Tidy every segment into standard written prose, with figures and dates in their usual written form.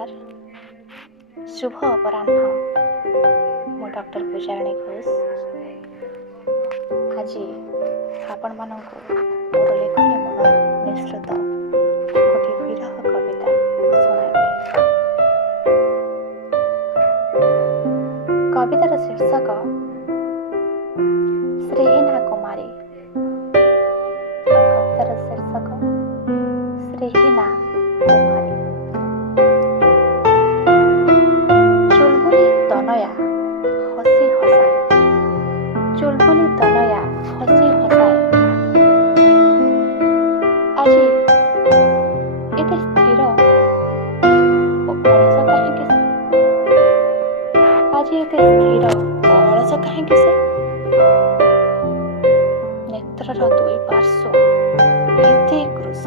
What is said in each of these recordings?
नमस्कार शुभ अपराह्न मु डॉक्टर पूजाराणी घोष आज आपण मानक मोर लेखनी मन निश्चित गोटे विरह कविता शुणाइबे। कवितार शीर्षक श्रीहीना कुमारी। कवितार शीर्षक श्रीहीना कुमारी। चुलबुली तनया हसी हसाए, चुलबुली तनया हसी हसाए। आज एते स्थिर ओ अलस काहेकि से? आज एते स्थिर ओ अलस काहेकि से? नेत्रर दुई पार्श्व एते कृश,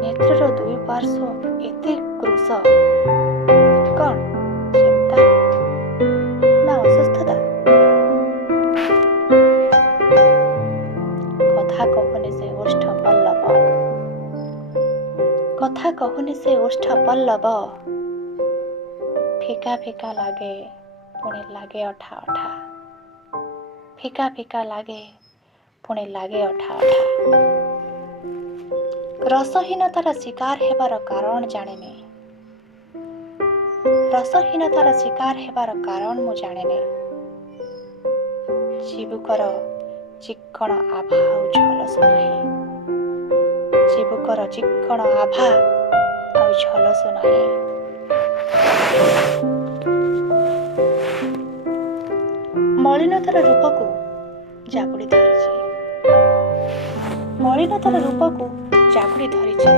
नेत्रर दुई पार्श्व एते कृश। कौन चिंता ना असुस्थता? कथा कहूनी से ओष्ठ पल्लव, कथा कहूनी से ओष्ठ पल्लव। फीका फीका लागे पुणी लागे अठा अठा, फीका फीका लागे पुणी लागे अठा अठा। रसहीनतार शिकार हेबार कारण जानिनी, रसहीनतार शिकार हेबार कारण मु जानिनी। चिबुकर चिक्कण आभा आउ झलस नाही, चिबुकर चिक्कण आभा आउ झलस नाही। मलिनतार रूपको जागुड़ी धरिछि, मलिनतार रूपको जागुड़ी धरिछि।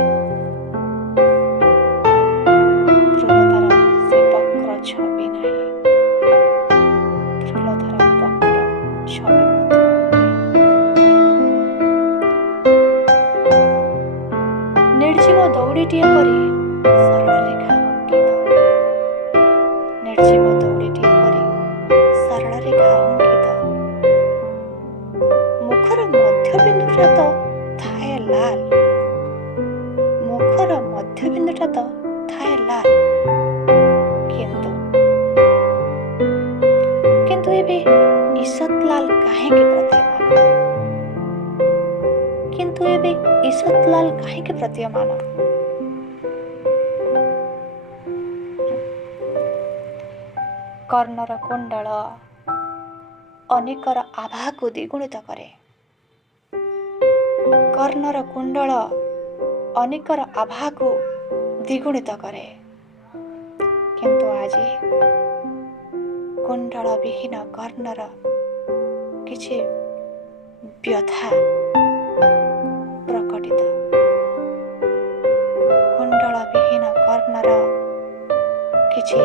ध्रुवतार से वक्र छवि नाही, ध्रुवतार वक्र छवि मध्य नाही। निर्जीव दौड़ीटिए परि सरल रेखा अंकित, निर्जीव दौड़ीटिए परि सरल रेखा अंकित। मुखर मध्यबिंदुटा तो थाए लाल, मुखर मध्यबिंदुटा तो थाए लाल। किंतु एबे ईषत लाल काहेकि प्रतीयमान? किंतु एबे ईषत लाल काहेकि प्रतीयमान? कर्णर कुंडल अनेकर आभा को द्विगुणित करे, कर्णर कुंडल अनेकर आभा को द्विगुणित करे। किंतु आज कुंडल विहीन कर्णर किछि व्यथा प्रकटित, कुंडल विहीन कर्णर किछि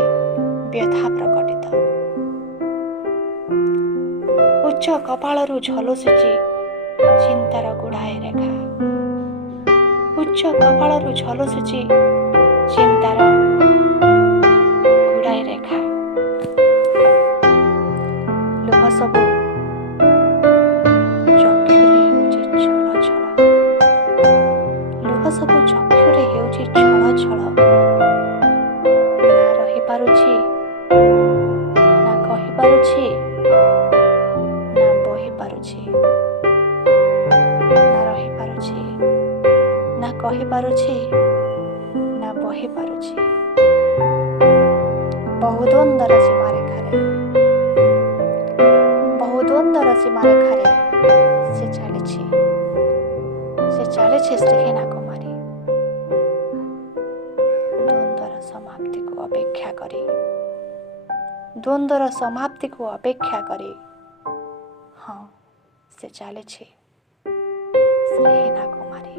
व्यथा प्रकटित। उच्च कपाळरू झलुसुची चिंतार गुड़ाए रेखा, उच्च कपाळरू झलुसुची चिंतार गुड़ाए रेखा। लुह सबु चक्षुरे हेउछि छल छल, लुह सबु चक्षुरे हेउछि छल छल। ना रहि पारुछि ना कहि पारुछि ना बहि पारुछि, ना रहि पारुछि ना कहि पारुछि ना बहि पारुछि। बहुद्वंद्वर सीमारेखारे, बहुद्वंद्वर सीमारेखारे से चालिछि श्रीहीना कुमारी। द्वंद्वर समाप्ति को अपेक्षा करी, द्वंद्वर समाप्ति को अपेक्षा करी हाँ से चालिछि श्रीहीना कुमारी।